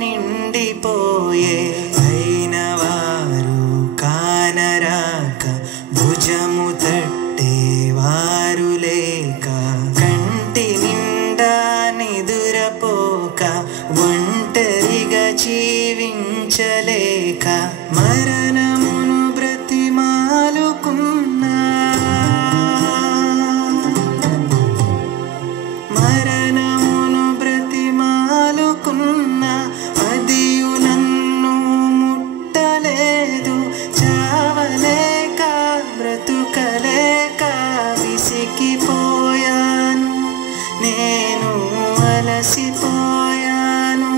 నిండిపోయే అయిన వారు కానరాక భుజము తట్టే వారు లేక కంటి నిండా నిదురపోక ఒంటరిగా జీవించలేక మరణమును బ్రతిమాలుకున్నా మరణమును బ్రతిమాలుకున్నా అదియు నన్ను ముట్టలేదు చావలేక బ్రతుకలేక విసిగిపోయాను నేను అలసిపోయాను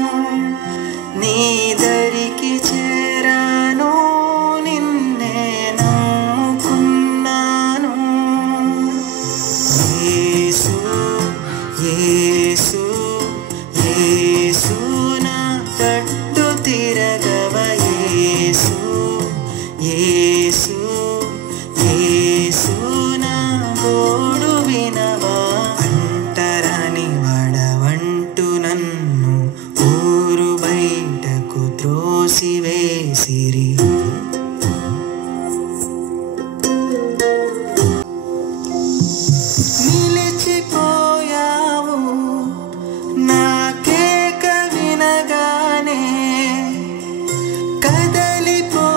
నీ దరికి చేరాను నిన్నే నమ్ముకున్నాను యేసు యేసు యేసు నా తట్టు తిరగవ యేసు యేసు యేసు నా గోడు వినవా అంటరాని వాడవంటూ నన్ను ఊరు బయటకు త్రోసివేసిరి నిలిచిపోయావు నా కేక వినగానే కదలిపోయావు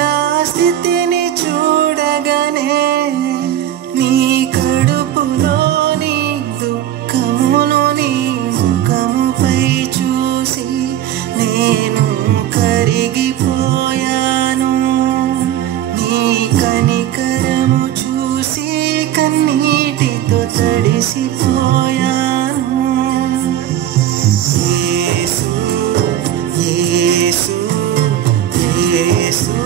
నా స్థితిని చూడగానే నీ కడుపులోని దుఃఖమును నీ ముఖముపై చూసి నేను కరిగిపోయాను నీ కనికరము చూసి కన్నీటితో తడిసిపోయాను యేసు యేసు యేసు